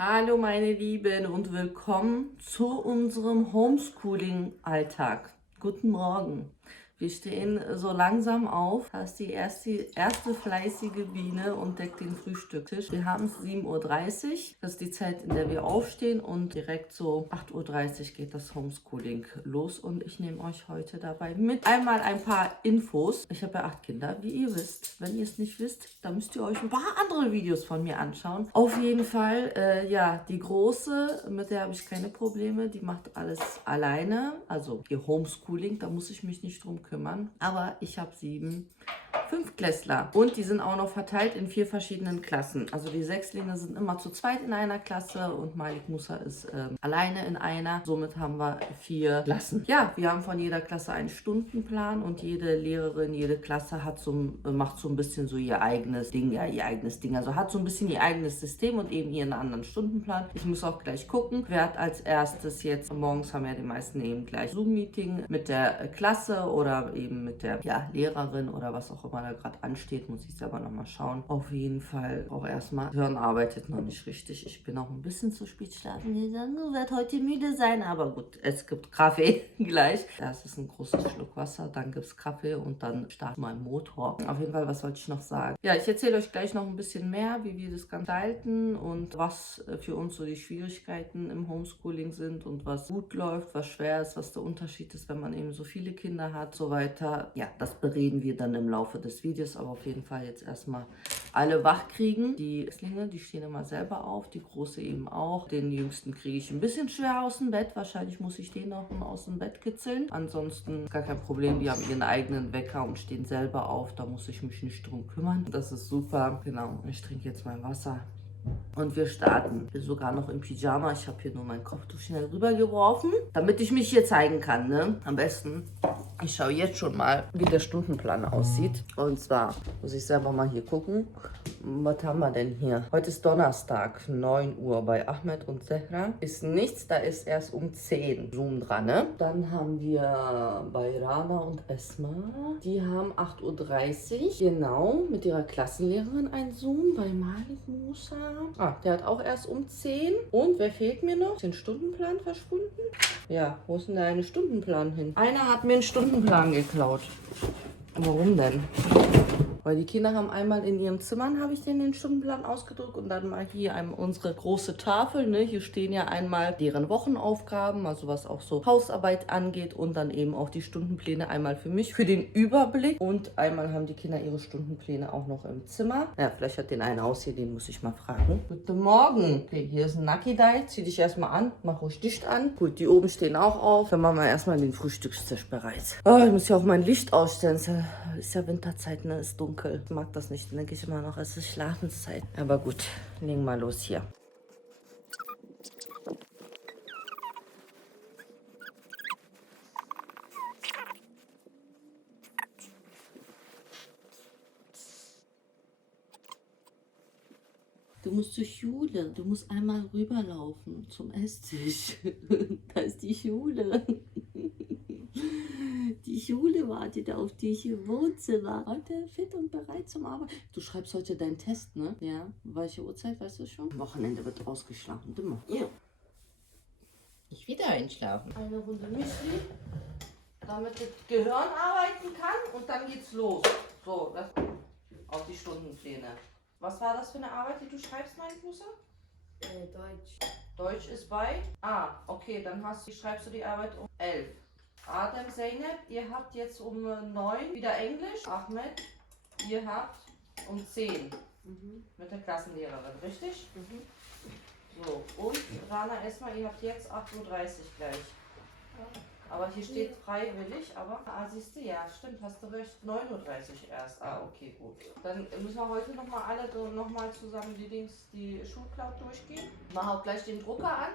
Hallo meine Lieben und willkommen zu unserem Homeschooling-Alltag. Guten Morgen. Wir stehen so langsam auf. Da ist die erste fleißige Biene und deckt den Frühstückstisch. Wir haben es 7:30 Uhr. Das ist die Zeit, in der wir aufstehen und direkt so 8:30 Uhr geht das Homeschooling los und ich nehme euch heute dabei mit. Einmal ein paar Infos. Ich habe ja 8 Kinder, wie ihr wisst. Wenn ihr es nicht wisst, dann müsst ihr euch ein paar andere Videos von mir anschauen. Auf jeden Fall, ja, die Große, mit der habe ich keine Probleme. Die macht alles alleine. Also ihr Homeschooling, da muss ich mich nicht drum kümmern. Aber ich habe 7 Fünftklässler und die sind auch noch verteilt in 4 verschiedenen Klassen. Also die Sechslinge sind immer zu zweit in einer Klasse und Malik Musa ist alleine in einer. Somit haben wir 4 Klassen. Ja, wir haben von jeder Klasse einen Stundenplan und jede Lehrerin, jede Klasse hat macht so ein bisschen so ihr eigenes Ding, ja, ihr eigenes Ding. Also hat so ein bisschen ihr eigenes System und eben ihren anderen Stundenplan. Ich muss auch gleich gucken, wer hat als erstes jetzt, morgens haben ja die meisten eben gleich Zoom-Meeting mit der Klasse oder eben mit der Lehrerin oder was auch immer da gerade ansteht, muss ich selber nochmal schauen. Auf jeden Fall auch erstmal, Hirn arbeitet noch nicht richtig. Ich bin auch ein bisschen zu spät schlafen gegangen, werde heute müde sein, aber gut, es gibt Kaffee gleich. Das ist ein großes Schluck Wasser, dann gibt es Kaffee und dann startet mein Motor. Auf jeden Fall, was wollte ich noch sagen? Ja, ich erzähle euch gleich noch ein bisschen mehr, wie wir das Ganze halten und was für uns so die Schwierigkeiten im Homeschooling sind und was gut läuft, was schwer ist, was der Unterschied ist, wenn man eben so viele Kinder hat, so weiter. Ja, das bereden wir dann im Laufe des Videos, aber auf jeden Fall jetzt erstmal alle wach kriegen. Die Slinge, die stehen immer selber auf, die Große eben auch. Den Jüngsten kriege ich ein bisschen schwer aus dem Bett. Wahrscheinlich muss ich den noch aus dem Bett kitzeln. Ansonsten gar kein Problem, die haben ihren eigenen Wecker und stehen selber auf. Da muss ich mich nicht drum kümmern. Das ist super. Genau, ich trinke jetzt mein Wasser. Und wir starten. Ich bin sogar noch im Pyjama. Ich habe hier nur mein Kopftuch schnell rübergeworfen, damit ich mich hier zeigen kann. Ne? Am besten, ich schaue jetzt schon mal, wie der Stundenplan aussieht. Und zwar muss ich selber mal hier gucken. Was haben wir denn hier? Heute ist Donnerstag, 9 Uhr bei Ahmed und Zehra. Ist nichts, da ist erst um 10 Zoom dran. Ne? Dann haben wir bei Rana und Esma. Die haben 8:30 Uhr, genau, mit ihrer Klassenlehrerin ein Zoom. Bei Malik Musa. Der hat auch erst um 10. Und wer fehlt mir noch? Ist den Stundenplan verschwunden? Ja, wo ist denn der eine Stundenplan hin? Einer hat mir einen Stundenplan geklaut. Warum denn? Weil die Kinder haben einmal in ihren Zimmern, habe ich denen den Stundenplan ausgedruckt und dann mal hier unsere große Tafel. Ne? Hier stehen ja einmal deren Wochenaufgaben, also was auch so Hausarbeit angeht und dann eben auch die Stundenpläne einmal für mich, für den Überblick. Und einmal haben die Kinder ihre Stundenpläne auch noch im Zimmer. Ja, vielleicht hat den einen aus hier, den muss ich mal fragen. Guten Morgen. Okay, hier ist ein Nakidai. Zieh dich erstmal an, mach ruhig dicht an. Gut, die oben stehen auch auf. Dann machen wir erstmal den Frühstückstisch bereit. Oh, ich muss ja auch mein Licht ausstellen. Ist ja Winterzeit, ne? Ist dunkel. Ich mag das nicht. Dann denke ich immer noch, es ist Schlafenszeit. Aber gut, legen wir los hier. Du musst zur Schule. Du musst einmal rüberlaufen zum Esstisch. Da ist die Schule. Die Schule wartet auf dich im Wohnzimmer. Heute fit und bereit zum Arbeiten. Du schreibst heute deinen Test, ne? Ja. Welche Uhrzeit, weißt du schon? Am Wochenende wird ausgeschlafen. Dummer. Ja. Nicht wieder einschlafen. Eine Runde Müsli, damit das Gehirn arbeiten kann und dann geht's los. So, das auf die Stundenpläne. Was war das für eine Arbeit, die du schreibst, mein Fuße? Deutsch. Deutsch ist bei? Okay, dann schreibst du die Arbeit um 11. Adem, Zeynep, ihr habt jetzt um 9 wieder Englisch. Ahmed, ihr habt um 10 mit der Klassenlehrerin, richtig? So, und Rana Esma, ihr habt jetzt 8:30 Uhr gleich. Aber hier steht freiwillig, aber, siehst du, ja, stimmt, hast du recht, 9:30 Uhr erst. Okay, gut. Dann müssen wir heute nochmal alle nochmal zusammen die Schulcloud durchgehen. Mach auch gleich den Drucker an.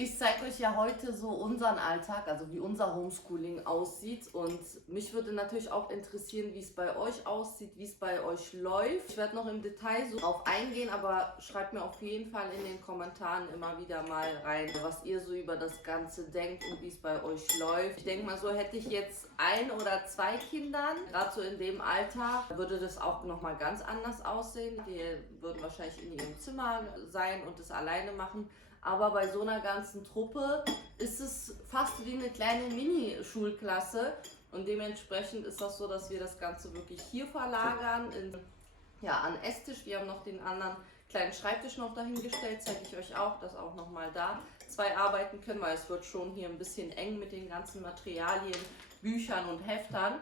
Ich zeige euch ja heute so unseren Alltag, also wie unser Homeschooling aussieht, und mich würde natürlich auch interessieren, wie es bei euch aussieht, wie es bei euch läuft. Ich werde noch im Detail so drauf eingehen, aber schreibt mir auf jeden Fall in den Kommentaren immer wieder mal rein, was ihr so über das Ganze denkt und wie es bei euch läuft. Ich denke mal so, hätte ich jetzt 1 oder 2 Kindern, gerade so in dem Alter, würde das auch nochmal ganz anders aussehen. Die würden wahrscheinlich in ihrem Zimmer sein und das alleine machen. Aber bei so einer ganzen Truppe ist es fast wie eine kleine Mini-Schulklasse, und dementsprechend ist das so, dass wir das Ganze wirklich hier verlagern, an Esstisch. Wir haben noch den anderen kleinen Schreibtisch noch dahingestellt, zeige ich euch auch, dass auch nochmal da 2 arbeiten können, weil es wird schon hier ein bisschen eng mit den ganzen Materialien, Büchern und Heftern.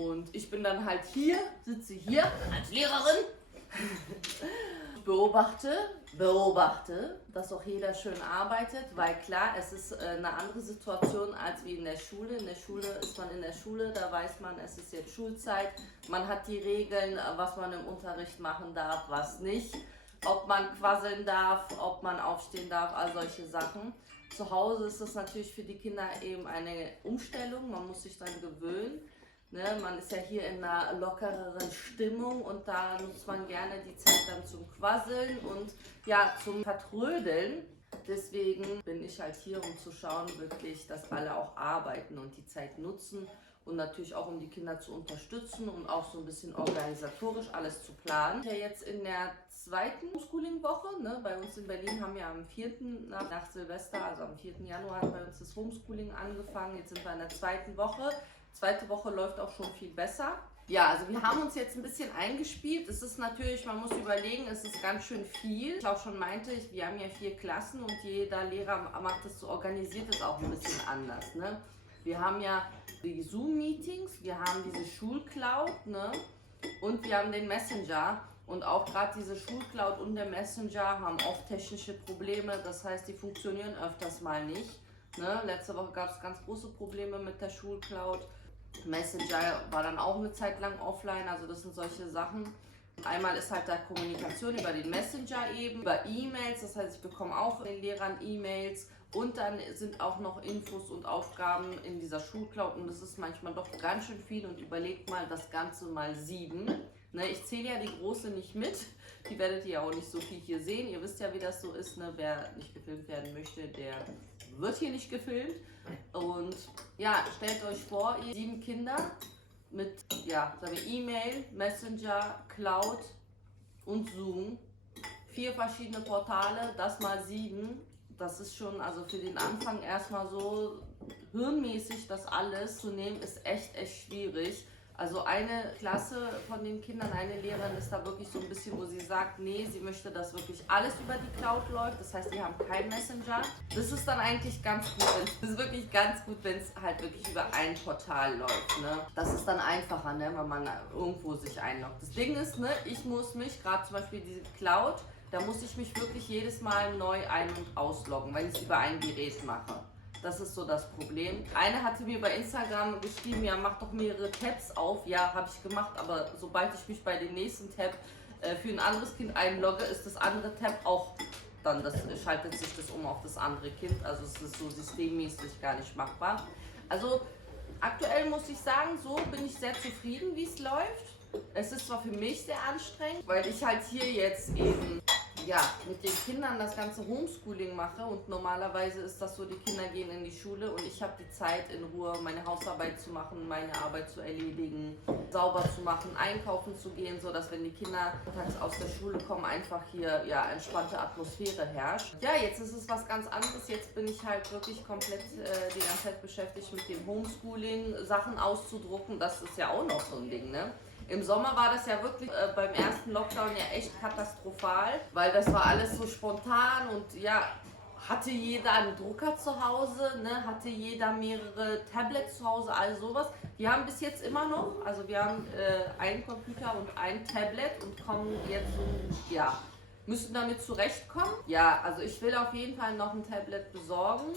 Und ich bin dann halt hier, sitze hier als Lehrerin. Beobachte, dass auch jeder schön arbeitet, weil klar, es ist eine andere Situation als wie in der Schule. In der Schule ist man in der Schule, da weiß man, es ist jetzt Schulzeit, man hat die Regeln, was man im Unterricht machen darf, was nicht, ob man quasseln darf, ob man aufstehen darf, all solche Sachen. Zu Hause ist es natürlich für die Kinder eben eine Umstellung, man muss sich daran gewöhnen. Ne, man ist ja hier in einer lockereren Stimmung, und da nutzt man gerne die Zeit dann zum Quasseln und ja, zum Vertrödeln. Deswegen bin ich halt hier, um zu schauen, wirklich, dass alle auch arbeiten und die Zeit nutzen, und natürlich auch, um die Kinder zu unterstützen und auch so ein bisschen organisatorisch alles zu planen. Ja, jetzt in der 2. Homeschooling-Woche, ne, bei uns in Berlin haben wir am 4. nach Silvester, also am 4. Januar bei uns das Homeschooling angefangen. Jetzt sind wir in der 2. Woche. 2. Woche läuft auch schon viel besser. Ja, also wir haben uns jetzt ein bisschen eingespielt. Es ist natürlich, man muss überlegen, es ist ganz schön viel. Ich auch schon meinte, wir haben ja 4 Klassen und jeder Lehrer macht es so, organisiert es auch ein bisschen anders. Ne? Wir haben ja die Zoom-Meetings, wir haben diese Schulcloud, ne? Und wir haben den Messenger. Und auch gerade diese Schulcloud und der Messenger haben oft technische Probleme. Das heißt, die funktionieren öfters mal nicht. Ne? Letzte Woche gab es ganz große Probleme mit der Schulcloud. Messenger war dann auch eine Zeit lang offline, also das sind solche Sachen. Einmal ist halt da Kommunikation über den Messenger eben, über E-Mails, das heißt, ich bekomme auch von den Lehrern E-Mails, und dann sind auch noch Infos und Aufgaben in dieser Schulcloud, und das ist manchmal doch ganz schön viel, und überlegt mal das Ganze mal 7. Ne, ich zähle ja die Große nicht mit, die werdet ihr ja auch nicht so viel hier sehen. Ihr wisst ja, wie das so ist, ne? Wer nicht gefilmt werden möchte, der wird hier nicht gefilmt. Und ja, stellt euch vor, ihr 7 Kinder mit E-Mail, Messenger, Cloud und Zoom. 4 verschiedene Portale, das mal 7. Das ist schon, also für den Anfang erstmal so hirnmäßig das alles zu nehmen, ist echt schwierig. Also eine Klasse von den Kindern, eine Lehrerin ist da wirklich so ein bisschen, wo sie sagt, nee, sie möchte, dass wirklich alles über die Cloud läuft. Das heißt, die haben keinen Messenger. Das ist dann eigentlich ganz gut, wenn es halt wirklich über ein Portal läuft. Ne? Das ist dann einfacher, ne, wenn man irgendwo sich einloggt. Das Ding ist, ne, ich muss mich, gerade zum Beispiel diese Cloud, da muss ich mich wirklich jedes Mal neu ein- und ausloggen, wenn ich es über ein Gerät mache. Das ist so das Problem. Eine hatte mir bei Instagram geschrieben, ja, mach doch mehrere Tabs auf. Ja, habe ich gemacht, aber sobald ich mich bei dem nächsten Tab für ein anderes Kind einlogge, ist das andere Tab auch dann, schaltet sich das um auf das andere Kind. Also es ist so systemmäßig gar nicht machbar. Also aktuell muss ich sagen, so bin ich sehr zufrieden, wie es läuft. Es ist zwar für mich sehr anstrengend, weil ich halt hier jetzt eben mit den Kindern das ganze Homeschooling mache, und normalerweise ist das so, die Kinder gehen in die Schule und ich habe die Zeit, in Ruhe meine Hausarbeit zu machen, meine Arbeit zu erledigen, sauber zu machen, einkaufen zu gehen, so dass, wenn die Kinder montags aus der Schule kommen, einfach hier entspannte Atmosphäre herrscht. Ja, jetzt ist es was ganz anderes. Jetzt bin ich halt wirklich komplett die ganze Zeit beschäftigt mit dem Homeschooling, Sachen auszudrucken. Das ist ja auch noch so ein Ding, ne? Im Sommer war das ja wirklich beim ersten Lockdown ja echt katastrophal, weil das war alles so spontan, und ja, hatte jeder einen Drucker zu Hause, ne? Hatte jeder mehrere Tablets zu Hause, all sowas. Wir haben bis jetzt immer noch, also wir haben einen Computer und ein Tablet und kommen jetzt so, müssen damit zurechtkommen. Ja, also ich will auf jeden Fall noch ein Tablet besorgen.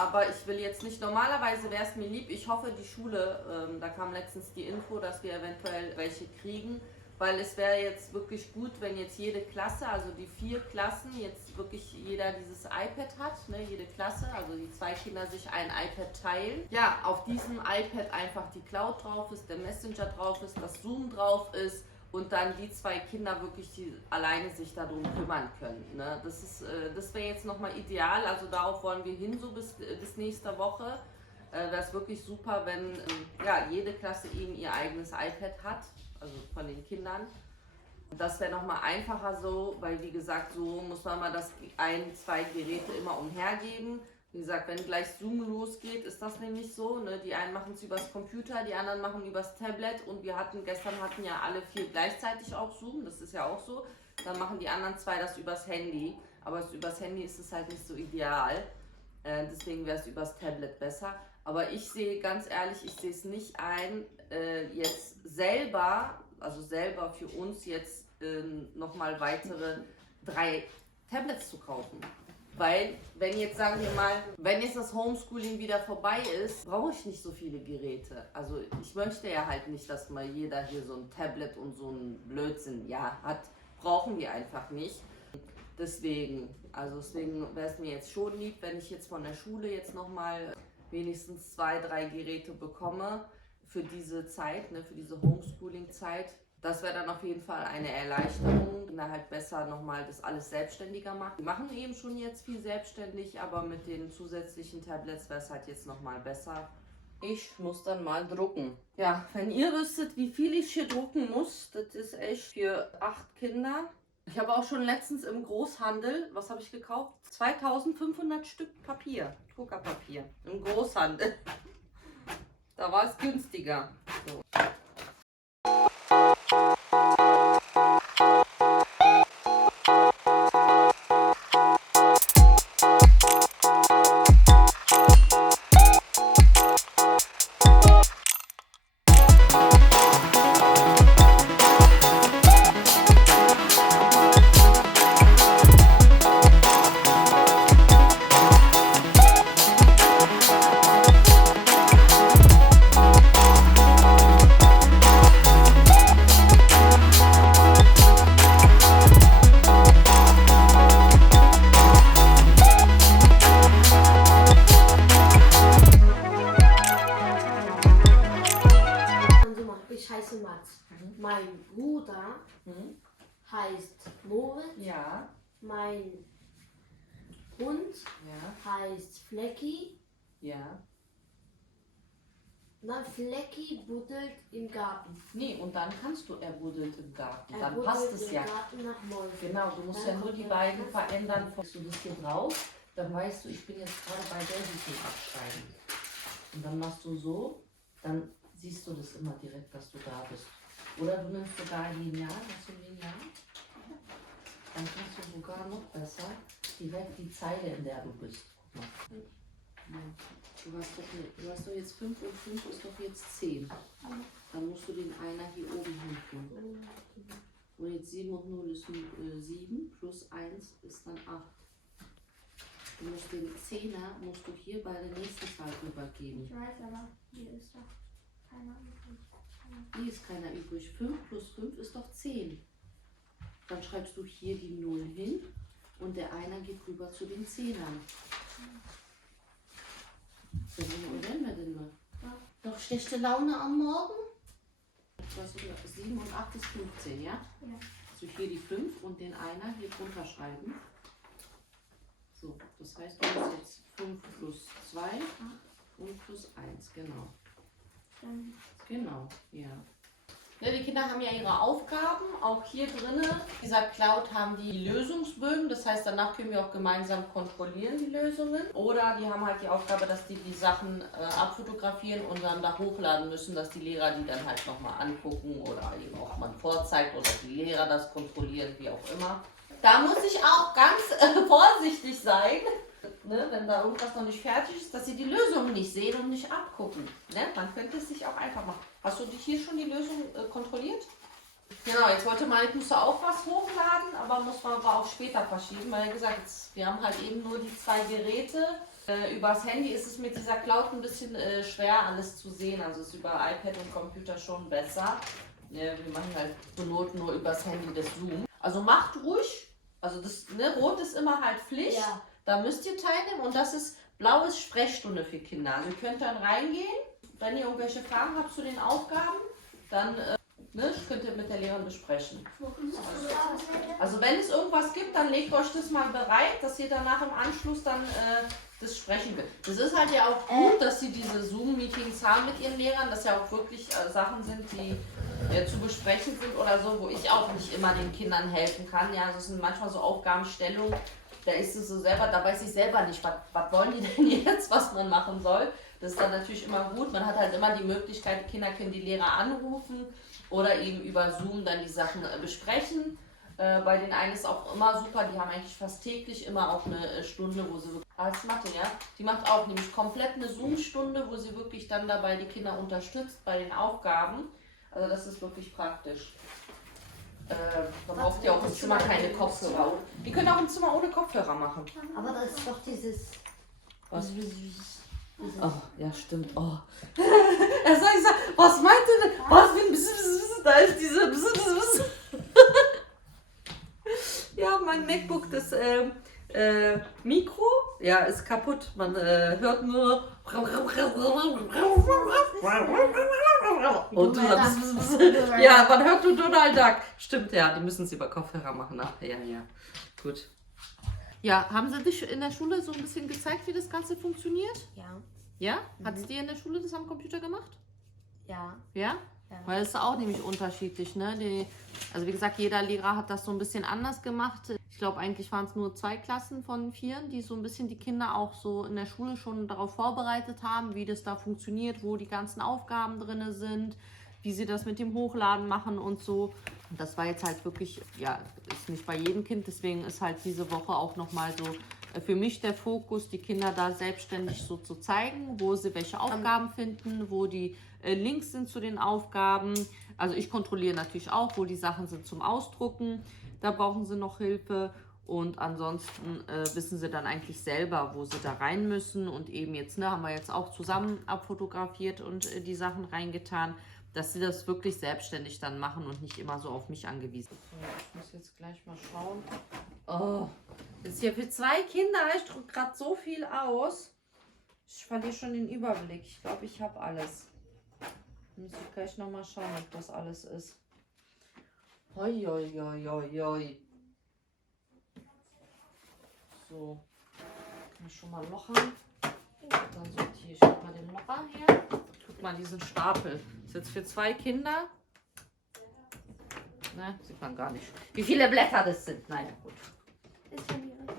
Aber ich will jetzt nicht, normalerweise wäre es mir lieb, ich hoffe, die Schule, da kam letztens die Info, dass wir eventuell welche kriegen, weil es wäre jetzt wirklich gut, wenn jetzt jede Klasse, also die 4 Klassen, jetzt wirklich jeder dieses iPad hat, ne, jede Klasse, also die 2 Kinder sich ein iPad teilen. Ja, auf diesem iPad einfach die Cloud drauf ist, der Messenger drauf ist, das Zoom drauf ist und dann die 2 Kinder wirklich alleine sich darum kümmern können. Ne? Das wäre jetzt nochmal ideal, also darauf wollen wir hin, so bis nächste Woche. Wäre es wirklich super, wenn ja, jede Klasse eben ihr eigenes iPad hat, also von den Kindern. Das wäre nochmal einfacher so, weil wie gesagt, so muss man mal das 1-2 Geräte immer umhergeben. Wie gesagt, wenn gleich Zoom losgeht, ist das nämlich so. Ne? Die einen machen es übers Computer, die anderen machen übers Tablet und gestern hatten ja alle 4 gleichzeitig auch Zoom, das ist ja auch so. Dann machen die anderen 2 das übers Handy, aber übers Handy ist es halt nicht so ideal. Deswegen wäre es übers Tablet besser. Aber ich sehe, ganz ehrlich, ich sehe es nicht ein, jetzt selber für uns jetzt nochmal weitere 3 Tablets zu kaufen. Weil, wenn jetzt, sagen wir mal, wenn jetzt das Homeschooling wieder vorbei ist, brauche ich nicht so viele Geräte. Also ich möchte ja halt nicht, dass mal jeder hier so ein Tablet und so ein Blödsinn hat. Brauchen wir einfach nicht. Deswegen wäre es mir jetzt schon lieb, wenn ich jetzt von der Schule jetzt nochmal wenigstens 2-3 Geräte bekomme für diese Zeit, ne, für diese Homeschooling-Zeit. Das wäre dann auf jeden Fall eine Erleichterung, wenn er halt besser nochmal das alles selbstständiger macht. Wir machen eben schon jetzt viel selbstständig, aber mit den zusätzlichen Tablets wäre es halt jetzt nochmal besser. Ich muss dann mal drucken. Ja, wenn ihr wüsstet, wie viel ich hier drucken muss, das ist echt für 8 Kinder. Ich habe auch schon letztens im Großhandel, was habe ich gekauft? 2500 Stück Papier, Druckerpapier im Großhandel. Da war es günstiger. So. Ich heiße Max. Mein Bruder heißt Moritz. Ja, Mein Hund ja, heißt Flecki. ja. Na, Flecki buddelt im Garten. Nee, und dann er buddelt im Garten. Er Dann buddelt passt es im ja. Garten nach Mäusen. Genau, du musst Dann ja nur kommt die er beiden nach verändern. Legst du das hier drauf, dann weißt du, ich bin jetzt gerade bei der Hütte abschreiben. Und dann machst du so, dann siehst du das immer direkt, dass du da bist. Oder du nimmst sogar ein Lineal, hast du ein Lineal? Dann kannst du sogar noch besser direkt die Zeile, in der du bist. Guck mal. Du hast doch jetzt 5 und 5 ist doch jetzt 10. Dann musst du den einer hier oben hin tun. Und jetzt 7 und 0 ist 7, plus 1 ist dann 8. Du musst den 10er musst du hier bei der nächsten Zahl übergeben. Ich weiß, aber hier ist doch keiner übrig. Hier ist keiner übrig. 5 plus 5 ist doch 10. Dann schreibst du hier die 0 hin und der einer geht rüber zu den 10ern. So, wo werden wir denn mal? Ja. Doch schlechte Laune am Morgen? 7 und 8 ist 15, ja? Ja. Also hier die 5 und den einer hier drunter schreiben. So, das heißt, du hast jetzt 5 plus 2 und plus 1, genau. Dann Genau, ja. Ja, die Kinder haben ja ihre Aufgaben, auch hier drinnen. In dieser Cloud haben die Lösungsbögen, das heißt, danach können wir auch gemeinsam kontrollieren, die Lösungen. Oder die haben halt die Aufgabe, dass die Sachen abfotografieren und dann da hochladen müssen, dass die Lehrer die dann halt nochmal angucken oder eben auch mal vorzeigen oder die Lehrer das kontrollieren, wie auch immer. Da muss ich auch ganz vorsichtig sein, ne, wenn da irgendwas noch nicht fertig ist, dass sie die Lösung nicht sehen und nicht abgucken. Ne? Man könnte es sich auch einfach machen. Hast du hier schon die Lösung kontrolliert? Genau, jetzt ich musste auch was hochladen, aber muss man aber auch später verschieben, weil wie gesagt, wir haben halt eben nur die 2 Geräte. Übers Handy ist es mit dieser Cloud ein bisschen schwer alles zu sehen, also ist über iPad und Computer schon besser. Ja, wir machen halt zur Not nur übers Handy das Zoom. Also macht ruhig. Also das Rot ist immer halt Pflicht. Ja. Da müsst ihr teilnehmen. Und das ist blaues Sprechstunde für Kinder. Also ihr könnt dann reingehen. Wenn ihr irgendwelche Fragen habt zu den Aufgaben, dann könnt ihr mit der Lehrerin besprechen. Also wenn es irgendwas gibt, dann legt euch das mal bereit, dass ihr danach im Anschluss dann das sprechen könnt. Das ist halt ja auch gut, dass sie diese Zoom-Meetings haben mit ihren Lehrern, dass ja auch wirklich Sachen sind, die zu besprechen sind oder so, wo ich auch nicht immer den Kindern helfen kann. Ja, das sind manchmal so Aufgabenstellungen, da ist es so selber, da weiß ich selber nicht, was wollen die denn jetzt, was man machen soll. Das ist dann natürlich immer gut. Man hat halt immer die Möglichkeit, die Kinder können die Lehrer anrufen oder eben über Zoom dann die Sachen besprechen. Bei den einen ist auch immer super, die haben eigentlich fast täglich immer auch eine Stunde, wo sie wirklich, als Mathe, ja, die macht auch nämlich komplett eine Zoom-Stunde, wo sie wirklich dann dabei die Kinder unterstützt bei den Aufgaben. Also das ist wirklich praktisch. Da braucht ihr auch im Zimmer keine Kopfhörer. Die können auch im Zimmer ohne Kopfhörer machen. Aber das ist doch dieses. Was? Oh, ja, stimmt. Oh. Er sagt, was meint ihr denn? Was für ein da ist diese Ja, mein MacBook, das Mikro, ja, ist kaputt. Man hört nur und ja, man hört nur Donald Duck. Stimmt, ja, die müssen es über Kopfhörer machen. Ach, ja, gut. Ja, haben sie dich in der Schule so ein bisschen gezeigt, wie das Ganze funktioniert? Ja. Ja? Hat sie dir in der Schule das am Computer gemacht? Ja. Ja? Ja. Weil es ist auch nämlich unterschiedlich, ne? Also wie gesagt, jeder Lehrer hat das so ein bisschen anders gemacht. Ich glaube, eigentlich waren es nur 2 Klassen von 4, die so ein bisschen die Kinder auch so in der Schule schon darauf vorbereitet haben, wie das da funktioniert, wo die ganzen Aufgaben drin sind, wie sie das mit dem Hochladen machen und so. Und das war jetzt halt wirklich, ja, ist nicht bei jedem Kind, deswegen ist halt diese Woche auch nochmal so für mich der Fokus, die Kinder da selbstständig so zu zeigen, wo sie welche Aufgaben finden, wo die Links sind zu den Aufgaben. Also ich kontrolliere natürlich auch, wo die Sachen sind zum Ausdrucken. Da brauchen sie noch Hilfe. Und ansonsten wissen sie dann eigentlich selber, wo sie da rein müssen. Und eben jetzt, haben wir jetzt auch zusammen abfotografiert und die Sachen reingetan, dass sie das wirklich selbstständig dann machen und nicht immer so auf mich angewiesen sind. Ich muss jetzt gleich mal schauen. Oh, das ist hier für 2 Kinder. Ich drücke gerade so viel aus. Ich verliere schon den Überblick. Ich glaube, ich habe alles. Muss ich gleich nochmal schauen, ob das alles ist. Hoi, hoi, hoi, hoi, hoi. So. Kann ich schon mal lochern. Dann sortiere ich mal den Locher her. Guck mal diesen Stapel. Das ist jetzt für 2 Kinder. Ne, sieht man gar nicht. Wie viele Blätter das sind. Naja, gut. Ist schon die richtige.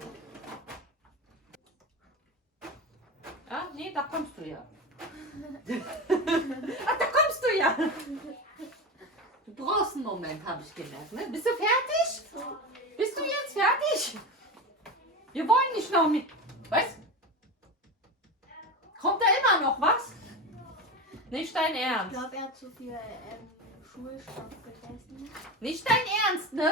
Ja, nee, da kommst du ja. Ach, da kommst du ja. Du brauchst einen Moment, habe ich gemerkt. Ne? Bist du fertig? Bist du jetzt fertig? Wir wollen nicht noch mit. Was? Kommt da immer noch was? Nicht dein Ich Ernst. glaube, er hat zu viel Schulstoff gegessen. Nicht dein Ernst, ne?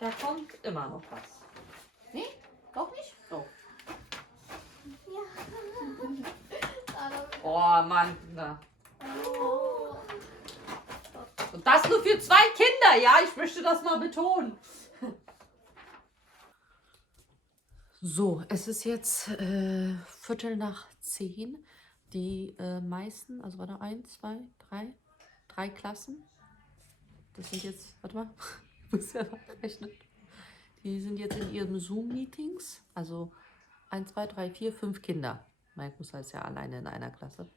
Da kommt immer noch was. Nee? Doch nicht? Doch. Oh Mann. Na. Oh. Und das nur für 2 Kinder, ja? Ich möchte das mal betonen. So, es ist jetzt 9:45. Die meisten, also warte, 1, 2, 3 Klassen. Das sind jetzt, warte mal, ich muss ja nachrechnen. Die sind jetzt in ihren Zoom-Meetings. Also 1, 2, 3, 4, 5 Kinder. Markus ist ja alleine in einer Klasse.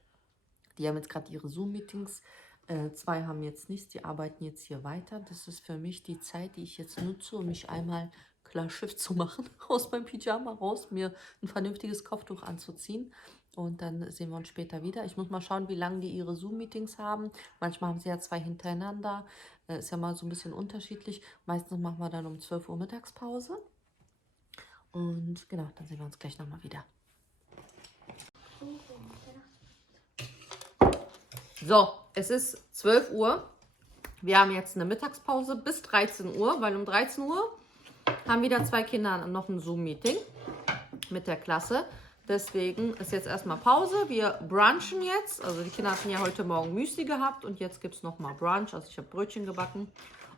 Die haben jetzt gerade ihre Zoom-Meetings. 2 haben jetzt nichts, die arbeiten jetzt hier weiter. Das ist für mich die Zeit, die ich jetzt nutze, um mich einmal klar Schiff zu machen, aus meinem Pyjama raus, mir ein vernünftiges Kopftuch anzuziehen. Und dann sehen wir uns später wieder. Ich muss mal schauen, wie lange die ihre Zoom-Meetings haben. Manchmal haben sie ja 2 hintereinander. Ist ja mal so ein bisschen unterschiedlich. Meistens machen wir dann um 12 Uhr Mittagspause. Und genau, dann sehen wir uns gleich nochmal wieder. So, es ist 12 Uhr. Wir haben jetzt eine Mittagspause bis 13 Uhr, weil um 13 Uhr haben wieder 2 Kinder noch ein Zoom-Meeting mit der Klasse. Deswegen ist jetzt erstmal Pause. Wir brunchen jetzt. Also die Kinder hatten ja heute Morgen Müsli gehabt und jetzt gibt es nochmal Brunch. Also ich habe Brötchen gebacken.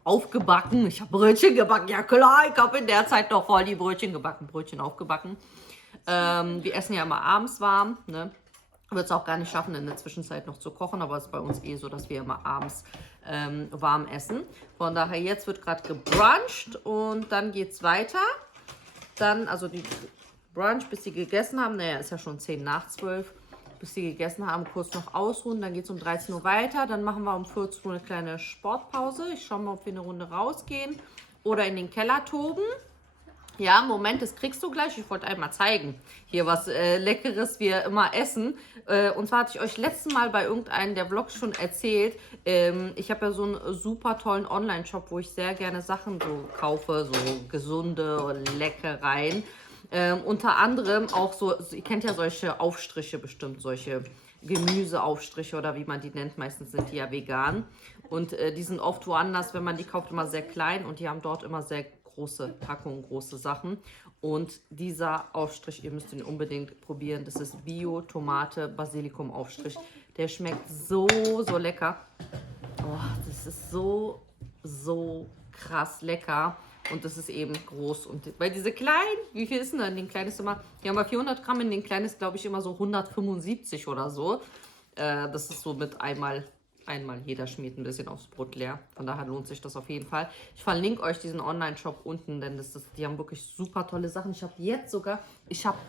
Aufgebacken. Ich habe Brötchen gebacken. Ja klar, ich habe in der Zeit noch voll die Brötchen gebacken. Brötchen aufgebacken. Wir essen ja immer abends warm. Ne? Wird es auch gar nicht schaffen, in der Zwischenzeit noch zu kochen. Aber es ist bei uns eh so, dass wir immer abends warm essen. Von daher, jetzt wird gerade gebruncht und dann geht es weiter. Dann, also die Brunch, bis sie gegessen haben. Naja, ist ja schon 10 nach 12. Bis sie gegessen haben, kurz noch ausruhen. Dann geht es um 13 Uhr weiter. Dann machen wir um 14 Uhr eine kleine Sportpause. Ich schaue mal, ob wir eine Runde rausgehen oder in den Keller toben. Ja, Moment, das kriegst du gleich. Ich wollte einmal zeigen, hier was Leckeres wir immer essen. Und zwar hatte ich euch letztes Mal bei irgendeinem der Vlogs schon erzählt. Ich habe ja so einen super tollen Online-Shop, wo ich sehr gerne Sachen so kaufe, so gesunde Leckereien. Unter anderem auch so, ihr kennt ja solche Aufstriche bestimmt, solche Gemüseaufstriche oder wie man die nennt. Meistens sind die ja vegan. Und die sind oft woanders, wenn man die kauft, immer sehr klein. Und die haben dort immer sehr große Packungen, große Sachen. Und dieser Aufstrich, ihr müsst ihn unbedingt probieren. Das ist Bio-Tomate-Basilikum-Aufstrich. Der schmeckt so, so lecker. Oh, das ist so, so krass lecker. Und das ist eben groß. Und weil diese kleinen, wie viel ist denn da in den kleinen? Ist immer, die haben mal 400 Gramm, in den kleinen ist, glaube ich, immer so 175 oder so. Das ist so mit einmal jeder schmiert ein bisschen aufs Brot leer. Von daher lohnt sich das auf jeden Fall. Ich verlinke euch diesen Online-Shop unten, denn die haben wirklich super tolle Sachen. Ich habe jetzt sogar,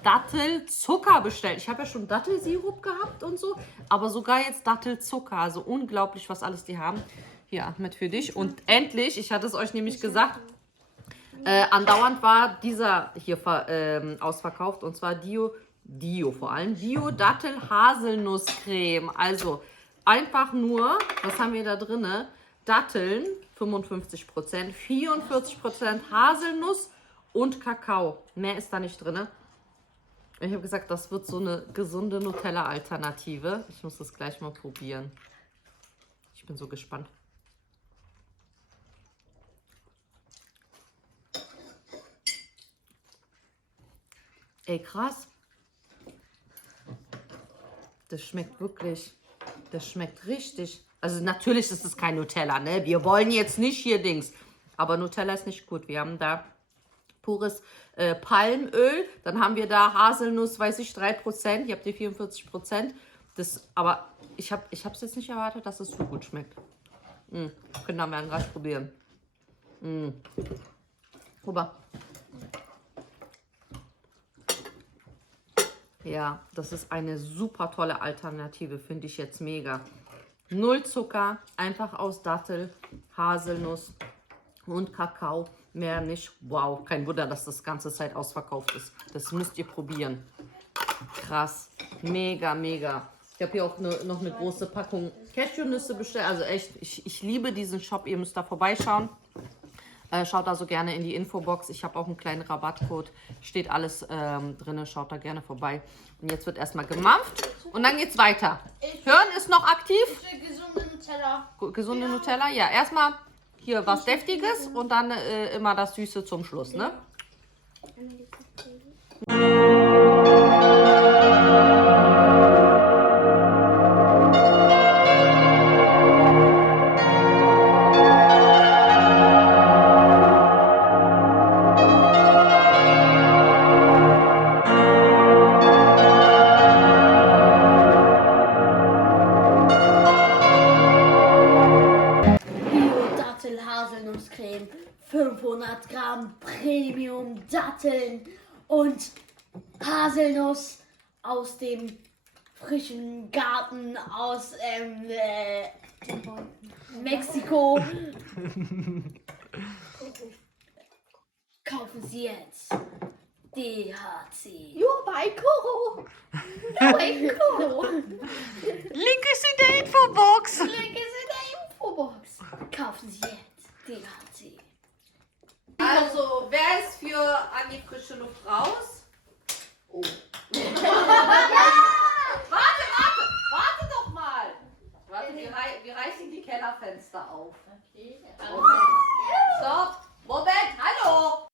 Dattelzucker bestellt. Ich habe ja schon Dattelsirup gehabt und so, aber sogar jetzt Dattelzucker. Also unglaublich, was alles die haben. Hier, Ahmed, für dich. Und endlich, ich hatte es euch nämlich gesagt, andauernd war dieser hier ausverkauft, und zwar Dio vor allem. Dio Dattel Haselnusscreme. Also einfach nur, was haben wir da drin? Datteln, 55%, 44% Haselnuss und Kakao. Mehr ist da nicht drin. Ich habe gesagt, das wird so eine gesunde Nutella-Alternative. Ich muss das gleich mal probieren. Ich bin so gespannt. Ey, krass. Das schmeckt wirklich, das schmeckt richtig. Also natürlich ist es kein Nutella, ne? Wir wollen jetzt nicht hier Dings. Aber Nutella ist nicht gut. Wir haben da pures Palmöl. Dann haben wir da Haselnuss, weiß ich, 3%. Ihr habt hier 44%. Aber ich habe es jetzt nicht erwartet, dass es so gut schmeckt. Können wir dann gleich probieren. Rüber. Ja, das ist eine super tolle Alternative, finde ich jetzt mega. Null Zucker, einfach aus Dattel, Haselnuss und Kakao, mehr nicht. Wow, kein Wunder, dass das ganze Zeit ausverkauft ist. Das müsst ihr probieren. Krass, mega, mega. Ich habe hier auch noch eine große Packung Cashewnüsse bestellt. Also echt, ich liebe diesen Shop, ihr müsst da vorbeischauen. Schaut da so gerne in die Infobox. Ich habe auch einen kleinen Rabattcode. Steht alles drin. Schaut da gerne vorbei. Und jetzt wird erstmal gemampft. Und dann geht's weiter. Hören ist noch aktiv. Ich will gesunde Nutella. Gesunde Nutella. Ja, erstmal hier was Deftiges und dann immer das Süße zum Schluss, ne? Bio-Dattel-Haselnusscreme, 500 Gramm Premium-Datteln und Haselnuss aus dem frischen Garten aus Mexiko. Kaufen Sie jetzt DHC. Nur bei Koro. Bei Koro. Link ist in der Infobox. Link ist in der Infobox. Kaufen Sie jetzt DHC. Also, wer ist für an die frische Luft raus? Oh. Warte doch mal. Warte, wir reißen die Kellerfenster auf. Okay. Moment. Stopp. Moment, hallo.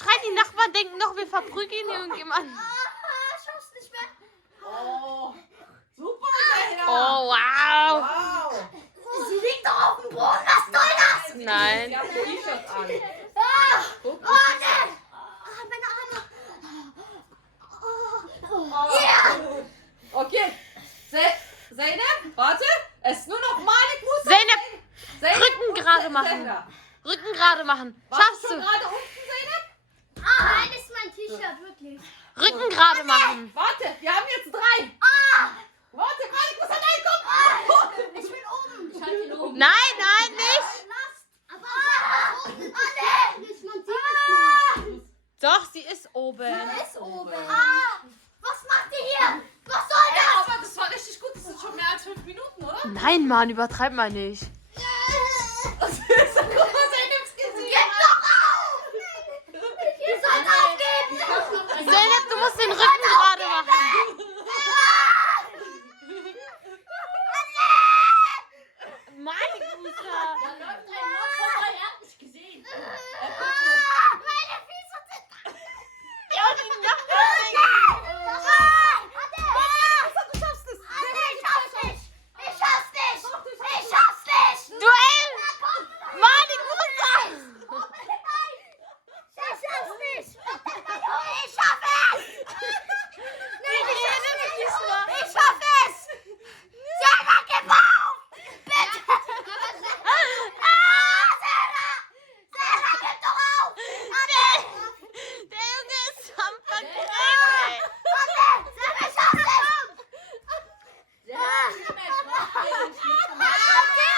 schreien, die Nachbarn denken noch, wir verprügeln irgendjemanden. Schaff's nicht mehr. Oh, super, Zehra. Oh, wow. Wow. Sie liegt doch auf dem Boden. Was soll das? Nein. Sie hat ein T-Shirt an. Guck, Oh, ne. Meine Arme. Okay. Zeynep, warte. Es ist nur noch Malik Musa. Zeynep, Rücken gerade machen. Zehra. Rücken gerade machen. Warst Schaffst du schon du? gerade unten, Zeynep? Nein, das ist mein T-Shirt, wirklich. Rücken gerade machen. Warte, wir haben jetzt 3. Warte, Malik Musa, nein, komm. Ich bin oben. Ich halte ihn oben. Nein, nein, nicht. Last. Aber ne. Man sieht es nicht. Doch, sie ist oben. Ist oben. Was macht ihr hier? Was soll das? Aber das war richtig gut. Das sind schon mehr als 5 Minuten, oder? Nein, Mann, übertreib mal nicht. Das ist so guck mal, Zeyneps Gesicht. Gib doch auf! Ihr sollt aufgeben! Zeynep, du musst den Rücken gerade machen. Malik Musa. Da läuft ein Mann vorbei, er hat mich gesehen. Meine Füße sind... Ja, und die Nachbarn Du schaffst es. Ich schaff's nicht! Ich schaff's nicht! Ich schaff's nicht! Duell. Malik Musa. Ich schaff's nicht! Ich schaff es! Nein, ich schaff's nicht! Ich schaff es! Sarah, gib auf! Bitte! Sarah! Sarah, gib doch auf! Der Junge ist am Verkrümeln. Sarah, ich schaff's nicht!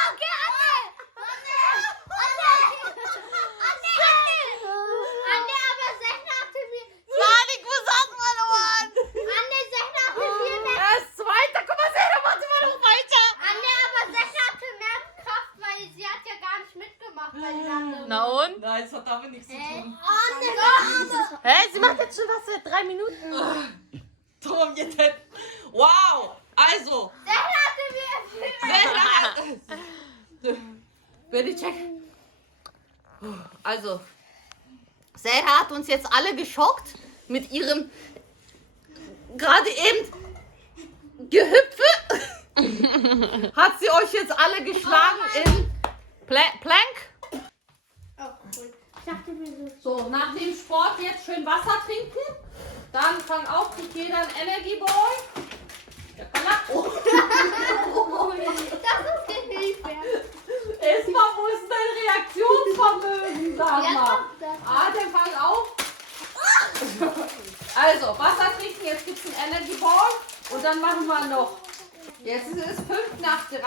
Okay, Anne, aber Sechner hatte mir... Malik Musa hat verloren. Anne, Sechner hatte viel mehr... Er ist Zweiter. Guck mal, Zehra, warte mal noch weiter. Anne, aber Sechner hatte mehr Kraft, weil sie hat ja gar nicht mitgemacht bei den anderen. Na und? Nein, das hat damit nichts zu tun. Anne, Hä? Sie macht jetzt schon was seit 3 Minuten. Tom, jetzt. Wow. Also, Sechner hatte mir viel mehr... Bitte check. Also, Zehra hat uns jetzt alle geschockt mit ihrem gerade eben Gehüpfe. Hat sie euch jetzt alle geschlagen in Plank? Ich dachte mir so... So, nach dem Sport jetzt schön Wasser trinken. Dann fang auf, kriegt jeder ein Energy Ball. Der kann nach oben. Das ist die Hilfe. Erstmal, wo ist dein Reaktionsvermögen, sag mal. Adem, fang auf. Also, Wasser trinken, jetzt gibt es ein Energy Ball. Und dann machen wir noch. Jetzt ist es 5 nach 3.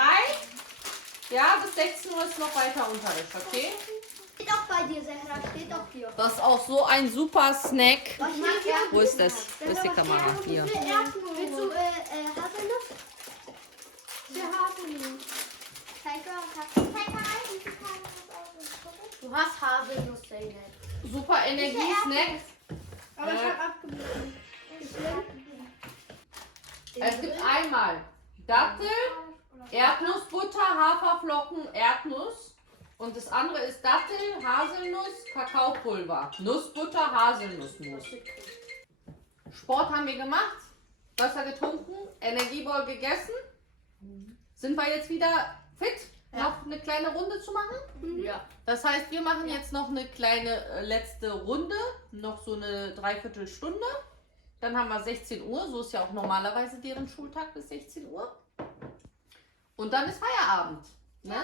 Ja, bis 16 Uhr ist noch weiter Unterricht, okay? Steht auch bei dir, Sechner, steht auch hier. Das ist auch so ein super Snack. Was steht hier? Wo ist das? Wo ist die Kamera? Hier. Willst du Haselnuss? Für Haselnuss. Zeig mal ein, wie viel Haselnuss aus. Du hast Haselnuss, Zeynep. Super Energie-Snack. Aber ich hab abgebrochen. Es gibt einmal Dattel, Erdnussbutter, Haferflocken, Erdnuss. Und das andere ist Dattel, Haselnuss, Kakaopulver, Nussbutter, Haselnussmus. Sport haben wir gemacht, Wasser getrunken, Energieball gegessen. Sind wir jetzt wieder fit, noch eine kleine Runde zu machen? Ja. Das heißt, wir machen jetzt noch eine kleine letzte Runde, noch so eine Dreiviertelstunde. Dann haben wir 16 Uhr, so ist ja auch normalerweise deren Schultag bis 16 Uhr. Und dann ist Feierabend. Ne?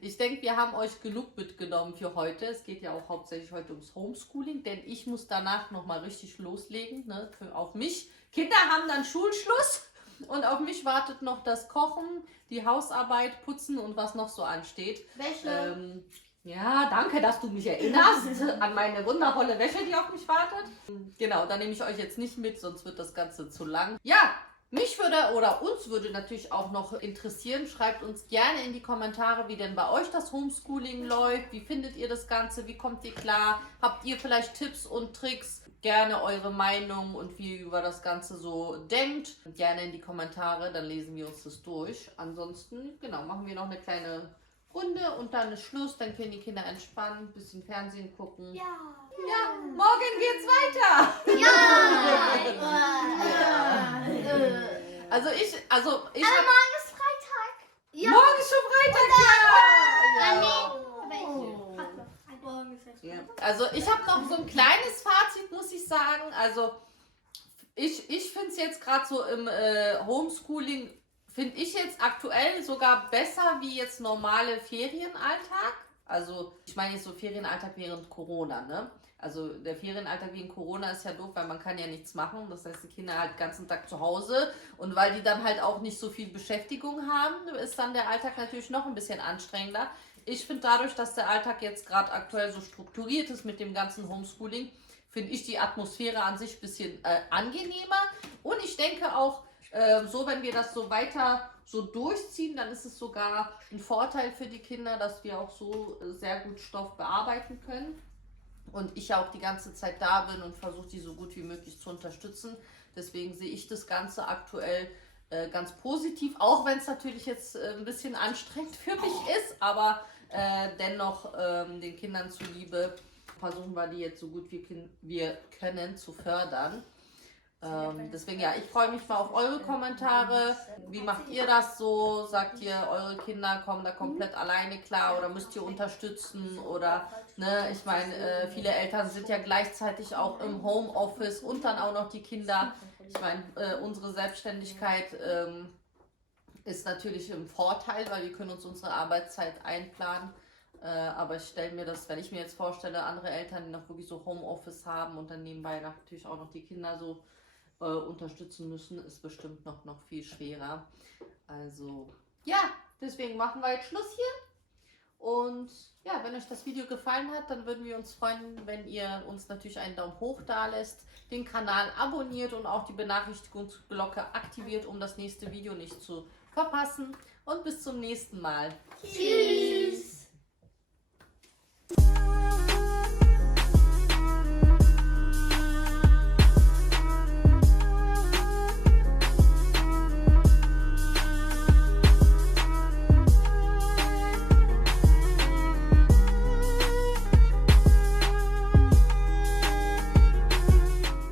Ich denke, wir haben euch genug mitgenommen für heute. Es geht ja auch hauptsächlich heute ums Homeschooling, denn ich muss danach nochmal richtig loslegen, ne, auf mich. Kinder haben dann Schulschluss und auf mich wartet noch das Kochen, die Hausarbeit, Putzen und was noch so ansteht. Wäsche. Ja, danke, dass du mich erinnerst an meine wundervolle Wäsche, die auf mich wartet. Genau, da nehme ich euch jetzt nicht mit, sonst wird das Ganze zu lang. Ja, mich würde oder uns würde natürlich auch noch interessieren, schreibt uns gerne in die Kommentare, wie denn bei euch das Homeschooling läuft. Wie findet ihr das Ganze? Wie kommt ihr klar? Habt ihr vielleicht Tipps und Tricks? Gerne eure Meinung und wie ihr über das Ganze so denkt. Gerne in die Kommentare, dann lesen wir uns das durch. Ansonsten, genau, machen wir noch eine kleine Runde und dann ist Schluss, dann können die Kinder entspannen, ein bisschen Fernsehen gucken. Ja. Ja, morgen geht's weiter. Also ich Aber hab, morgen ist Freitag. Ja. morgen ist schon Freitag, Morgen ist jetzt ja. Also ich habe noch so ein kleines Fazit, muss ich sagen. Also ich finde es jetzt gerade so im Homeschooling, finde ich jetzt aktuell sogar besser wie jetzt normale Ferienalltag. Also ich meine jetzt so Ferienalltag während Corona, ne? Also der Ferienalltag wegen Corona ist ja doof, weil man kann ja nichts machen. Das heißt, die Kinder halt den ganzen Tag zu Hause. Und weil die dann halt auch nicht so viel Beschäftigung haben, ist dann der Alltag natürlich noch ein bisschen anstrengender. Ich finde dadurch, dass der Alltag jetzt gerade aktuell so strukturiert ist mit dem ganzen Homeschooling, finde ich die Atmosphäre an sich ein bisschen angenehmer. Und ich denke auch, so wenn wir das so weiter so durchziehen, dann ist es sogar ein Vorteil für die Kinder, dass wir auch so sehr gut Stoff bearbeiten können. Und ich ja auch die ganze Zeit da bin und versuche, die so gut wie möglich zu unterstützen. Deswegen sehe ich das Ganze aktuell ganz positiv, auch wenn es natürlich jetzt ein bisschen anstrengend für mich ist, aber dennoch den Kindern zuliebe versuchen wir die jetzt so gut wie wir können zu fördern. Deswegen ja, ich freue mich mal auf eure Kommentare. Wie macht ihr das so? Sagt ihr, eure Kinder kommen da komplett alleine klar oder müsst ihr unterstützen? Oder, ne, ich meine, viele Eltern sind ja gleichzeitig auch im Homeoffice und dann auch noch die Kinder. Ich meine, unsere Selbstständigkeit ist natürlich im Vorteil, weil wir können uns unsere Arbeitszeit einplanen. Aber ich stelle mir das, wenn ich mir jetzt vorstelle, andere Eltern, die noch wirklich so Homeoffice haben und dann nebenbei natürlich auch noch die Kinder so unterstützen müssen, ist bestimmt noch viel schwerer. Also ja, deswegen machen wir jetzt Schluss hier. Und ja, wenn euch das Video gefallen hat, dann würden wir uns freuen, wenn ihr uns natürlich einen Daumen hoch da lässt, den Kanal abonniert und auch die Benachrichtigungsglocke aktiviert, um das nächste Video nicht zu verpassen. Und bis zum nächsten Mal. Tschüss.